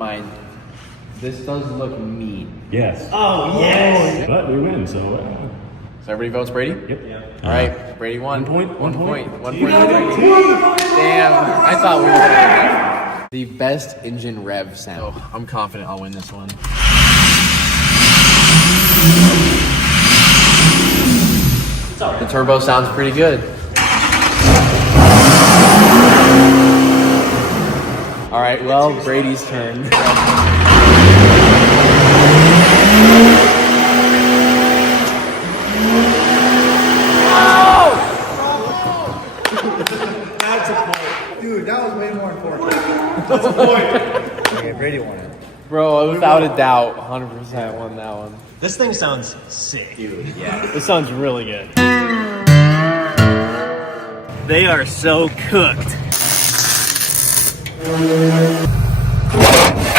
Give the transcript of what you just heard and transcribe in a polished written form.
Mine. This does look mean. Yes. Oh, yes! But we win, so. So everybody votes Brady? Yep. All right, Brady won. 1 point. 1 point. 1 point. Damn, I thought we were gonna have the best engine rev sound. Oh, I'm confident I'll win this one. The turbo sounds pretty good. All right, well, Brady's turn. Dude, that was way more important. Okay, Brady won it. Bro, without a doubt, 100% won that one. This thing sounds sick. Dude, yeah. This sounds really good. They are so cooked.